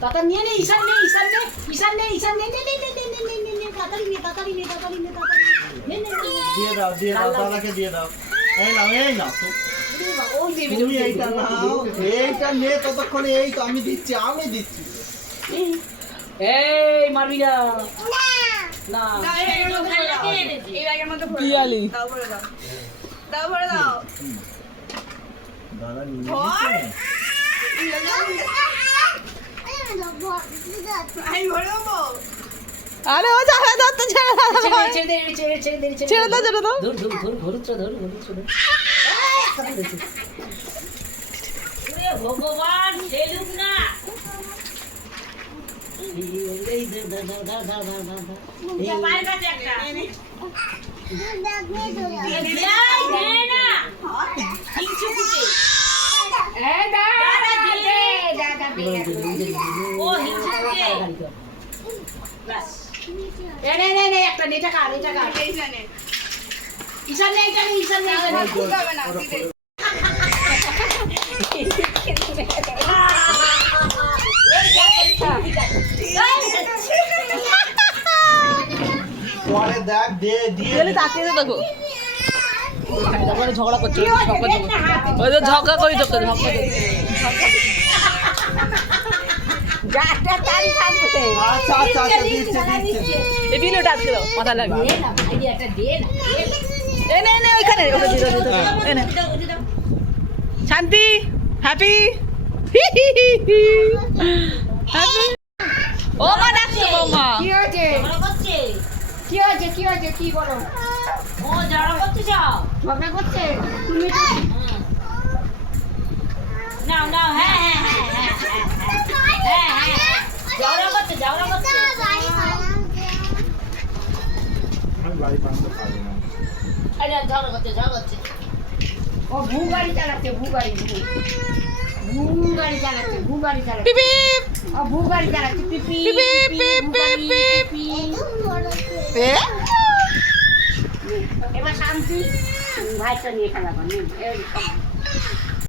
তাতা নিয়ে নে, ঈশান নে, ঈশান নে, ঈশান নে, ঈশান নে, নে, নে, নে, নে, নে, নে, নে, নে, তাড়াতাড়ি নে, তাড়াতাড়ি নে, তাড়াতাড়ি নে, তাড়াতাড়ি নে, নে, নে, নে। দিয়ে দাও দাদাকে দিয়ে দাও। এই নাও ওই দেবে, তুমি এইটা নাও, এইটা নে ততক্ষণে। এই তো আমি দিচ্ছি। এই মারবি না। না পিয়ালি দাও ভরে দাও। দাদা নিয়ে আমি ভরে দেবো। আরে ও যাবে ধরতে ছেড়ে দাও ছেড়ে দে, ছেড়ে দে, ছেড়ে দাও ছেড়ে দাও ধর ধর ধর ঘুরুত্র ধর ঘুরুত্র ধর। ওরে ভগবান ছেলুক না। এই ধর ধর ধর ধর ধর ধর ধর ধর। এই মার কাছে একটা। এই দে না। কিঞ্চু কুটে। এই দাদা দে, দাদা দে। ও হিংচু কুটে। বাস। নে একটা নেটা কার, এটা কার। এইখানে। ঈশান নে, এটা নে, ঈশান নে, এটা নে। বুঝতে হবে না, দিতে। পরে দেখ দিয়ে গেলে তাকিয়ে দেখো তারপরে ঝগড়া করছে ওই তো ঝগড়া করি তোকে ঝগড়া করছে যাটা তারি থাকবে। আচ্ছা দিচ্ছে এই বিলটা আজকে দাও মাথা লাগবে দে না ভাই, এটা দে না। এ নে নে ওইখানে ওটা দিয়ে দাও এ নে শান্তি হ্যাপি হ্যাপি ও মা ডাকছে বৌমা কি হয়েছে? ঝগড়া করছে। কি হয়েছে? কি হয়েছে? কি বলো? ও ঝগড়া করতে যাও। ঝগড়া করছে? তুমি তো নাও নাও, হ্যাঁ হ্যাঁ হ্যাঁ হ্যাঁ হ্যাঁ হ্যাঁ হ্যাঁ ঝগড়া করছে, ঝগড়া করছে। আমি বাড়ি পান্তে পারবো না। আরে ঝগড়া করছে, ঝগড়া করছে। ও ভূ গাড়ি চালাচ্ছে, ভূ গাড়ি চালাচ্ছে, ভূ গাড়ি চালাচ্ছে। পিপ পিপ ও ভূ গাড়ি চালাচ্ছে, পিপি পিপ পিপ পিপ পিপ এ এবার শান্তি ভাইটা নিয়ে খেলা কর।